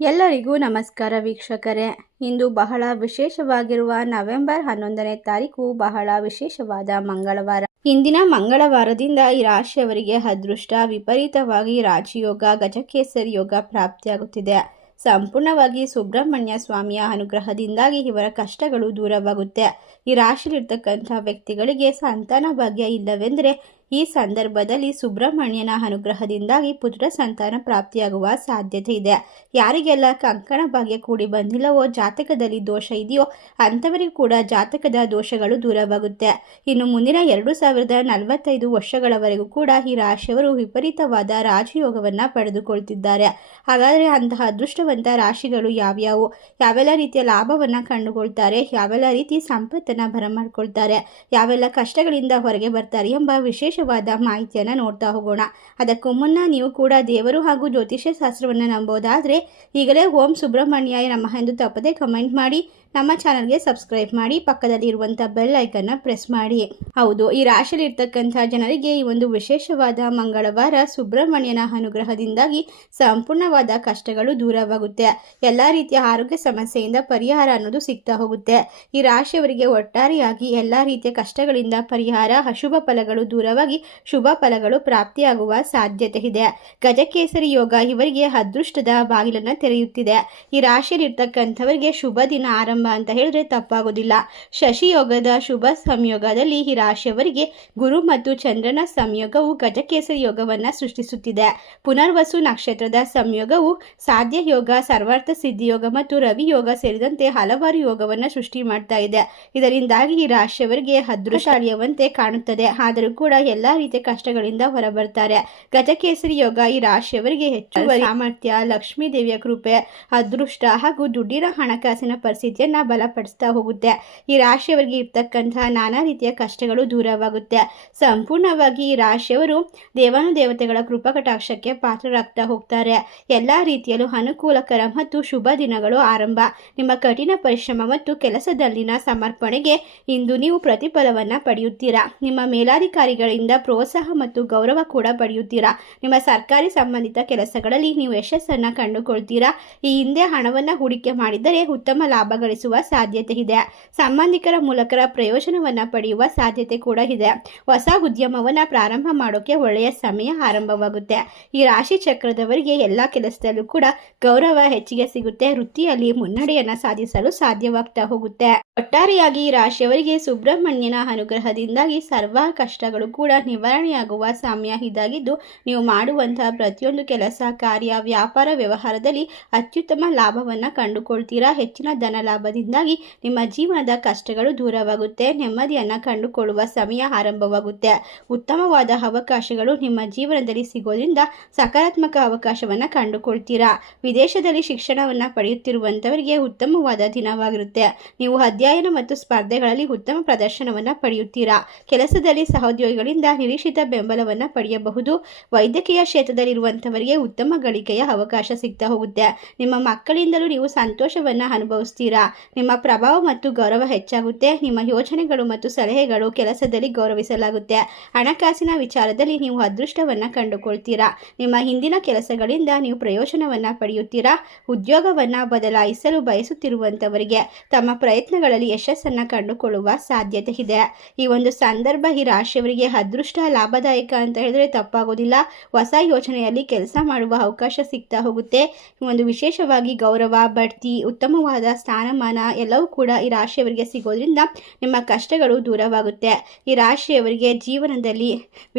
ಎಲ್ಲರಿಗೂ ನಮಸ್ಕಾರ ವೀಕ್ಷಕರೇ. ಇಂದು ಬಹಳ ವಿಶೇಷವಾಗಿರುವ ನವೆಂಬರ್ 11ನೇ ತಾರೀಕು ಬಹಳ ವಿಶೇಷವಾದ ಮಂಗಳವಾರ. ಇಂದಿನ ಮಂಗಳವಾರದಿಂದ ಈ ರಾಶಿಯವರಿಗೆ ಅದೃಷ್ಟ, ವಿಪರೀತವಾಗಿ ರಾಜಯೋಗ, ಗಜಕೇಸರಿ ಯೋಗ ಪ್ರಾಪ್ತಿಯಾಗುತ್ತಿದೆ. ಸಂಪೂರ್ಣವಾಗಿ ಸುಬ್ರಹ್ಮಣ್ಯ ಸ್ವಾಮಿಯ ಅನುಗ್ರಹದಿಂದಾಗಿ ಇವರ ಕಷ್ಟಗಳು ದೂರವಾಗುತ್ತೆ. ಈ ರಾಶಿಯಲ್ಲಿರ್ತಕ್ಕಂಥ ವ್ಯಕ್ತಿಗಳಿಗೆ ಸಂತಾನ ಭಾಗ್ಯ ಇಲ್ಲವೆಂದರೆ ಈ ಸಂದರ್ಭದಲ್ಲಿ ಸುಬ್ರಹ್ಮಣ್ಯನ ಅನುಗ್ರಹದಿಂದಾಗಿ ಪುತ್ರ ಸಂತಾನ ಪ್ರಾಪ್ತಿಯಾಗುವ ಸಾಧ್ಯತೆ ಇದೆ. ಯಾರಿಗೆಲ್ಲ ಕಂಕಣ ಭಾಗ್ಯ ಕೂಡಿ ಬಂದಿಲ್ಲವೋ, ಜಾತಕದಲ್ಲಿ ದೋಷ ಇದೆಯೋ ಅಂಥವರಿಗೂ ಕೂಡ ಜಾತಕದ ದೋಷಗಳು ದೂರವಾಗುತ್ತೆ. ಇನ್ನು ಮುಂದಿನ 2045 ವರ್ಷಗಳವರೆಗೂ ಕೂಡ ಈ ರಾಶಿಯವರು ವಿಪರೀತವಾದ ರಾಜಯೋಗವನ್ನು ಪಡೆದುಕೊಳ್ತಿದ್ದಾರೆ. ಹಾಗಾದರೆ ಅಂತಹ ಅದೃಷ್ಟವಂತ ರಾಶಿಗಳು ಯಾವ್ಯಾವು, ಯಾವೆಲ್ಲ ರೀತಿಯ ಲಾಭವನ್ನು ಕಂಡುಕೊಳ್ತಾರೆ, ಯಾವೆಲ್ಲ ರೀತಿ ಸಂಪತ್ತನ್ನು ಬರಮಾಡ್ಕೊಳ್ತಾರೆ, ಯಾವೆಲ್ಲ ಕಷ್ಟಗಳಿಂದ ಹೊರಗೆ ಬರ್ತಾರೆ ಎಂಬ ವಿಶೇಷವಾದ ಮಾಹಿತಿಯನ್ನು ನೋಡ್ತಾ ಹೋಗೋಣ. ಅದಕ್ಕೂ ಮುನ್ನ ನೀವು ಕೂಡ ದೇವರು ಹಾಗೂ ಜ್ಯೋತಿಷ್ಯ ಶಾಸ್ತ್ರವನ್ನು ನಂಬೋದಾದರೆ ಈಗಲೇ ಓಂ ಸುಬ್ರಹ್ಮಣ್ಯಾಯ ನಮಃ ಎಂದು ತಪ್ಪದೆ ಕಮೆಂಟ್ ಮಾಡಿ, ನಮ್ಮ ಚಾನಲ್ಗೆ ಸಬ್ಸ್ಕ್ರೈಬ್ ಮಾಡಿ, ಪಕ್ಕದಲ್ಲಿ ಇರುವಂಥ ಬೆಲ್ ಐಕನ್ನ ಪ್ರೆಸ್ ಮಾಡಿ. ಹೌದು, ಈ ರಾಶಿಯಲ್ಲಿ ಇರ್ತಕ್ಕಂಥ ಜನರಿಗೆ ಈ ಒಂದು ವಿಶೇಷವಾದ ಮಂಗಳವಾರ ಸುಬ್ರಹ್ಮಣ್ಯನ ಅನುಗ್ರಹದಿಂದಾಗಿ ಸಂಪೂರ್ಣವಾದ ಕಷ್ಟಗಳು ದೂರವಾಗುತ್ತೆ. ಎಲ್ಲ ರೀತಿಯ ಆರೋಗ್ಯ ಸಮಸ್ಯೆಯಿಂದ ಪರಿಹಾರ ಅನ್ನೋದು ಸಿಗ್ತಾ ಹೋಗುತ್ತೆ. ಈ ರಾಶಿಯವರಿಗೆ ಒಟ್ಟಾರೆಯಾಗಿ ಎಲ್ಲ ರೀತಿಯ ಕಷ್ಟಗಳಿಂದ ಪರಿಹಾರ, ಅಶುಭ ಫಲಗಳು ದೂರವಾಗಿ ಶುಭ ಫಲಗಳು ಪ್ರಾಪ್ತಿಯಾಗುವ ಸಾಧ್ಯತೆ ಇದೆ. ಗಜಕೇಸರಿ ಯೋಗ ಇವರಿಗೆ ಅದೃಷ್ಟದ ಬಾಗಿಲನ್ನು ತೆರೆಯುತ್ತಿದೆ. ಈ ರಾಶಿಯಲ್ಲಿ ಇರ್ತಕ್ಕಂಥವರಿಗೆ ಶುಭ ದಿನ ಆರಂಭ ಅಂತ ಹೇಳಿದ್ರೆ ತಪ್ಪಾಗೋದಿಲ್ಲ. ಶಶಿ ಯೋಗದ ಶುಭ ಸಂಯೋಗದಲ್ಲಿ ಈ ರಾಶಿಯವರಿಗೆ ಗುರು ಮತ್ತು ಚಂದ್ರನ ಸಂಯೋಗವು ಗಜಕೇಸರಿ ಯೋಗವನ್ನು ಸೃಷ್ಟಿಸುತ್ತಿದೆ. ಪುನರ್ವಸು ನಕ್ಷತ್ರದ ಸಂಯೋಗವು ಸಾಧ್ಯ ಯೋಗ, ಸರ್ವಾರ್ಥ ಸಿದ್ಧಿ ಯೋಗ ಮತ್ತು ರವಿ ಯೋಗ ಸೇರಿದಂತೆ ಹಲವಾರು ಯೋಗವನ್ನು ಸೃಷ್ಟಿ ಮಾಡ್ತಾ ಇದೆ. ಇದರಿಂದಾಗಿ ಈ ರಾಶಿಯವರಿಗೆ ಅದೃಷ್ಟಶಾಲಿಯವಂತೆ ಕಾಣುತ್ತದೆ. ಆದರೂ ಕೂಡ ಎಲ್ಲಾ ರೀತಿಯ ಕಷ್ಟಗಳಿಂದ ಹೊರಬರ್ತಾರೆ. ಗಜಕೇಸರಿ ಯೋಗ ಈ ರಾಶಿಯವರಿಗೆ ಹೆಚ್ಚುವರಿ ಸಾಮರ್ಥ್ಯ, ಲಕ್ಷ್ಮೀ ದೇವಿಯ ಕೃಪೆ, ಅದೃಷ್ಟ ಹಾಗೂ ದುಡ್ಡಿನ ಹಣಕಾಸಿನ ಪರಿಸ್ಥಿತಿಯನ್ನು ಬಲಪಡಿಸ್ತಾ ಹೋಗುತ್ತೆ. ಈ ರಾಶಿಯವರಿಗೆ ಇರ್ತಕ್ಕಂತಹ ನಾನಾ ರೀತಿಯ ಕಷ್ಟಗಳು ದೂರವಾಗುತ್ತೆ. ಸಂಪೂರ್ಣವಾಗಿ ಈ ರಾಶಿಯವರು ದೇವಾನುದೇವತೆಗಳ ಕೃಪಾ ಕಟಾಕ್ಷಕ್ಕೆ ಪಾತ್ರರಾಗ್ತಾ ಹೋಗ್ತಾರೆ. ಎಲ್ಲ ರೀತಿಯಲ್ಲೂ ಅನುಕೂಲಕರ ಮತ್ತು ಶುಭ ದಿನಗಳು ಆರಂಭ. ನಿಮ್ಮ ಕಠಿಣ ಪರಿಶ್ರಮ ಮತ್ತು ಕೆಲಸದಲ್ಲಿನ ಸಮರ್ಪಣೆಗೆ ಇಂದು ನೀವು ಪ್ರತಿಫಲವನ್ನು ಪಡೆಯುತ್ತೀರಾ. ನಿಮ್ಮ ಮೇಲಾಧಿಕಾರಿಗಳಿಂದ ಪ್ರೋತ್ಸಾಹ ಮತ್ತು ಗೌರವ ಕೂಡ ಪಡೆಯುತ್ತೀರಾ. ನಿಮ್ಮ ಸರ್ಕಾರಿ ಸಂಬಂಧಿತ ಕೆಲಸಗಳಲ್ಲಿ ನೀವು ಯಶಸ್ಸನ್ನು ಕಂಡುಕೊಳ್ತೀರಾ. ಈ ಹಿಂದೆ ಹಣವನ್ನು ಹೂಡಿಕೆ ಮಾಡಿದರೆ ಉತ್ತಮ ಲಾಭ ಗಳಿಸುವ ಸಾಧ್ಯತೆ ಇದೆ. ಸಂಬಂಧಿಕರ ಮೂಲಕ ಪ್ರಯೋಜನವನ್ನು ಪಡೆಯುವ ಸಾಧ್ಯತೆ ಕೂಡ ಇದೆ. ಹೊಸ ಉದ್ಯಮವನ್ನು ಪ್ರಾರಂಭ ಮಾಡೋಕೆ ಒಳ್ಳೆಯ ಸಮಯ ಆರಂಭವಾಗುತ್ತೆ. ಈ ರಾಶಿ ಚಕ್ರದವರಿಗೆ ಎಲ್ಲ ಕೆಲಸದಲ್ಲೂ ಕೂಡ ಗೌರವ ಹೆಚ್ಚಿಗೆ ಸಿಗುತ್ತೆ. ವೃತ್ತಿಯಲ್ಲಿ ಮುನ್ನಡೆಯನ್ನು ಸಾಧಿಸಲು ಸಾಧ್ಯವಾಗ್ತಾ ಹೋಗುತ್ತೆ. ಒಟ್ಟಾರೆಯಾಗಿ ಈ ರಾಶಿಯವರಿಗೆ ಸುಬ್ರಹ್ಮಣ್ಯನ ಅನುಗ್ರಹದಿಂದಾಗಿ ಸರ್ವ ಕಷ್ಟಗಳು ಕೂಡ ನಿವಾರಣೆಯಾಗುವ ಸಮಯ ಇದಾಗಿದ್ದು, ನೀವು ಮಾಡುವಂತಹ ಪ್ರತಿಯೊಂದು ಕೆಲಸ, ಕಾರ್ಯ, ವ್ಯಾಪಾರ, ವ್ಯವಹಾರದಲ್ಲಿ ಅತ್ಯುತ್ತಮ ಲಾಭವನ್ನು ಕಂಡುಕೊಳ್ತೀರಾ. ಹೆಚ್ಚಿನ ಧನ ಲಾಭದಿಂದಾಗಿ ನಿಮ್ಮ ಜೀವನದ ಕಷ್ಟಗಳು ದೂರವಾಗುತ್ತೆ. ನೆಮ್ಮದಿಯನ್ನು ಕಂಡುಕೊಳ್ಳುವ ಸಮಯ ಆರಂಭವಾಗುತ್ತೆ. ಉತ್ತಮವಾದ ಅವಕಾಶಗಳು ನಿಮ್ಮ ಜೀವನದಲ್ಲಿ ಸಿಗೋದ್ರಿಂದ ಸಕಾರಾತ್ಮಕ ಅವಕಾಶವನ್ನು ಕಂಡುಕೊಳ್ತೀರಾ. ವಿದೇಶದಲ್ಲಿ ಶಿಕ್ಷಣವನ್ನು ಪಡೆಯುತ್ತಿರುವಂಥವರಿಗೆ ಉತ್ತಮವಾದ ದಿನವಾಗಿರುತ್ತೆ. ನೀವು ಅಧ್ಯಯನ ಮತ್ತು ಸ್ಪರ್ಧೆಗಳಲ್ಲಿ ಉತ್ತಮ ಪ್ರದರ್ಶನವನ್ನು ಪಡೆಯುತ್ತೀರಾ. ಕೆಲಸದಲ್ಲಿ ಸಹೋದ್ಯೋಗಿಗಳಿಂದ ನಿರೀಕ್ಷಿತ ಬೆಂಬಲವನ್ನು ಪಡೆಯಬಹುದು. ವೈದ್ಯಕೀಯ ಕ್ಷೇತ್ರದಲ್ಲಿರುವಂಥವರಿಗೆ ಉತ್ತಮ ಗಳಿಕೆಯ ಅವಕಾಶ ಸಿಗ್ತಾ ಹೋಗುತ್ತೆ. ನಿಮ್ಮ ಮಕ್ಕಳಿಂದಲೂ ನೀವು ಸಂತೋಷವನ್ನು ಅನುಭವಿಸ್ತೀರಾ. ನಿಮ್ಮ ಪ್ರಭಾವ ಮತ್ತು ಗೌರವ ಹೆಚ್ಚಾಗುತ್ತೆ. ನಿಮ್ಮ ಯೋಜನೆಗಳು ಮತ್ತು ಸಲಹೆಗಳು ಕೆಲಸದಲ್ಲಿ ಗೌರವಿಸಲಾಗುತ್ತೆ. ಹಣಕಾಸಿನ ವಿಚಾರದಲ್ಲಿ ನೀವು ಅದೃಷ್ಟವನ್ನು ಕಂಡುಕೊಳ್ತೀರಾ. ನಿಮ್ಮ ಹಿಂದಿನ ಕೆಲಸಗಳಿಂದ ನೀವು ಪ್ರಯೋಜನವನ್ನು ಪಡೆಯುತ್ತೀರಾ. ಉದ್ಯೋಗವನ್ನು ಬದಲಾಯಿಸಲು ಬಯಸುತ್ತಿರುವಂಥವರಿಗೆ ತಮ್ಮ ಪ್ರಯತ್ನಗಳಲ್ಲಿ ಯಶಸ್ಸನ್ನು ಕಂಡುಕೊಳ್ಳುವ ಸಾಧ್ಯತೆ ಇದೆ. ಈ ಒಂದು ಸಂದರ್ಭ ಈ ರಾಶಿಯವರಿಗೆ ಅದೃಷ್ಟ, ಲಾಭದಾಯಕ ಅಂತ ಹೇಳಿದ್ರೆ ತಪ್ಪಾಗೋದಿಲ್ಲ. ಹೊಸ ಯೋಜನೆಯಲ್ಲಿ ಕೆಲಸ ಮಾಡುವ ಅವಕಾಶ ಸಿಗ್ತಾ ಹೋಗುತ್ತೆ. ಒಂದು ವಿಶೇಷವಾಗಿ ಗೌರವ, ಬಡ್ತಿ, ಉತ್ತಮವಾದ ಸ್ಥಾನಮಾನ ಎಲ್ಲವೂ ಕೂಡ ಈ ರಾಶಿಯವರಿಗೆ ಸಿಗೋದ್ರಿಂದ ನಿಮ್ಮ ಕಷ್ಟಗಳು ದೂರವಾಗುತ್ತೆ. ಈ ರಾಶಿಯವರಿಗೆ ಜೀವನದಲ್ಲಿ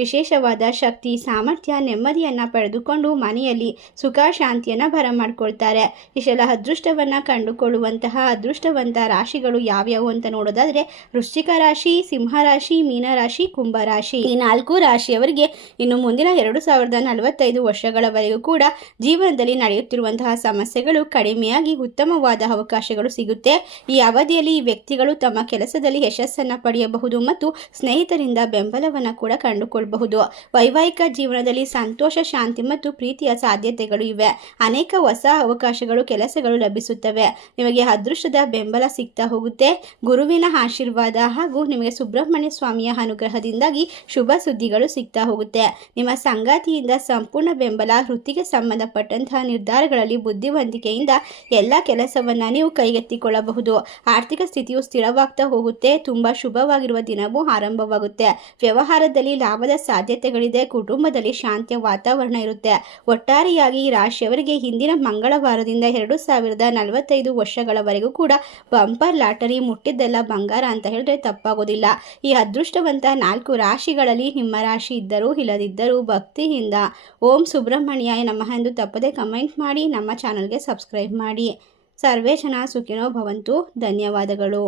ವಿಶೇಷವಾದ ಶಕ್ತಿ, ಸಾಮರ್ಥ್ಯ, ನೆಮ್ಮದಿಯನ್ನು ಪಡೆದುಕೊಂಡು ಮನೆಯಲ್ಲಿ ಸುಖ ಶಾಂತಿಯನ್ನು ಬರಮಾಡ್ಕೊಳ್ತಾರೆ. ಇಷ್ಟೆಲ್ಲ ಅದೃಷ್ಟವನ್ನು ಕಂಡುಕೊಳ್ಳುವಂತಹ ಅದೃಷ್ಟವಂತ ರಾಶಿಗಳು ಯಾವ್ಯಾವು ಅಂತ ನೋಡೋದಾದರೆ ವೃಶ್ಚಿಕ ರಾಶಿ, ಸಿಂಹ ರಾಶಿ, ಮೀನ ರಾಶಿ, ಕುಂಭ ರಾಶಿ. ಈ 4 ರಾಶಿಯವರಿಗೆ ಇನ್ನು ಮುಂದಿನ 2045 ವರ್ಷಗಳವರೆಗೂ ಕೂಡ ಜೀವನದಲ್ಲಿ ನಡೆಯುತ್ತಿರುವಂತಹ ಸಮಸ್ಯೆಗಳು ಕಡಿಮೆಯಾಗಿ ಉತ್ತಮವಾದ ಅವಕಾಶಗಳು ಸಿಗುತ್ತೆ. ಸಿಗುತ್ತೆ. ಈ ಅವಧಿಯಲ್ಲಿ ಈ ವ್ಯಕ್ತಿಗಳು ತಮ್ಮ ಕೆಲಸದಲ್ಲಿ ಯಶಸ್ಸನ್ನು ಪಡೆಯಬಹುದು ಮತ್ತು ಸ್ನೇಹಿತರಿಂದ ಬೆಂಬಲವನ್ನು ಕೂಡ ಕಂಡುಕೊಳ್ಳಬಹುದು. ವೈವಾಹಿಕ ಜೀವನದಲ್ಲಿ ಸಂತೋಷ, ಶಾಂತಿ ಮತ್ತು ಪ್ರೀತಿಯ ಸಾಧ್ಯತೆಗಳು ಇವೆ. ಅನೇಕ ಹೊಸ ಅವಕಾಶಗಳು, ಕೆಲಸಗಳು ಲಭಿಸುತ್ತವೆ. ನಿಮಗೆ ಅದೃಷ್ಟದ ಬೆಂಬಲ ಸಿಗ್ತಾ ಹೋಗುತ್ತೆ. ಗುರುವಿನ ಆಶೀರ್ವಾದ ಹಾಗೂ ನಿಮಗೆ ಸುಬ್ರಹ್ಮಣ್ಯ ಸ್ವಾಮಿಯ ಅನುಗ್ರಹದಿಂದಾಗಿ ಶುಭ ಸುದ್ದಿಗಳು ಸಿಗ್ತಾ ಹೋಗುತ್ತೆ. ನಿಮ್ಮ ಸಂಗಾತಿಯಿಂದ ಸಂಪೂರ್ಣ ಬೆಂಬಲ. ವೃತ್ತಿಗೆ ಸಂಬಂಧಪಟ್ಟಂತಹ ನಿರ್ಧಾರಗಳಲ್ಲಿ ಬುದ್ಧಿವಂತಿಕೆಯಿಂದ ಎಲ್ಲ ಕೆಲಸವನ್ನು ನೀವು ಕೈಗೆತ್ತಿಕೊಳ್ಳಬಹುದು. ಆರ್ಥಿಕ ಸ್ಥಿತಿಯು ಸ್ಥಿರವಾಗ್ತಾ ಹೋಗುತ್ತೆ. ತುಂಬ ಶುಭವಾಗಿರುವ ದಿನವೂ ಆರಂಭವಾಗುತ್ತೆ. ವ್ಯವಹಾರದಲ್ಲಿ ಲಾಭದ ಸಾಧ್ಯತೆಗಳಿದೆ. ಕುಟುಂಬದಲ್ಲಿ ಶಾಂತಿಯ ವಾತಾವರಣ ಇರುತ್ತೆ. ಒಟ್ಟಾರೆಯಾಗಿ ಈ ರಾಶಿಯವರಿಗೆ ಹಿಂದಿನ ಮಂಗಳವಾರದಿಂದ 2045 ವರ್ಷಗಳವರೆಗೂ ಕೂಡ ಬಂಪರ್ ಲಾಟರಿ, ಮುಟ್ಟಿದ್ದೆಲ್ಲ ಬಂಗಾರ ಅಂತ ಹೇಳಿದ್ರೆ ತಪ್ಪಾಗೋದಿಲ್ಲ. ಈ ಅದೃಷ್ಟವಂತ 4 ರಾಶಿಗಳಲ್ಲಿ ನಿಮ್ಮ ರಾಶಿ ಇದ್ದರೂ ಇಲ್ಲದಿದ್ದರೂ ಭಕ್ತಿಯಿಂದ ಓಂ ಸುಬ್ರಹ್ಮಣ್ಯಾಯ ನಮಃ ಎಂದು ತಪ್ಪದೆ ಕಮೆಂಟ್ ಮಾಡಿ. ನಮ್ಮ ಚಾನಲ್ಗೆ ಸಬ್ಸ್ಕ್ರೈಬ್ ಮಾಡಿ. ಸರ್ವೇ ಜನ ಸುಖಿನೋ ಭವಂತು. ಧನ್ಯವಾದಗಳು.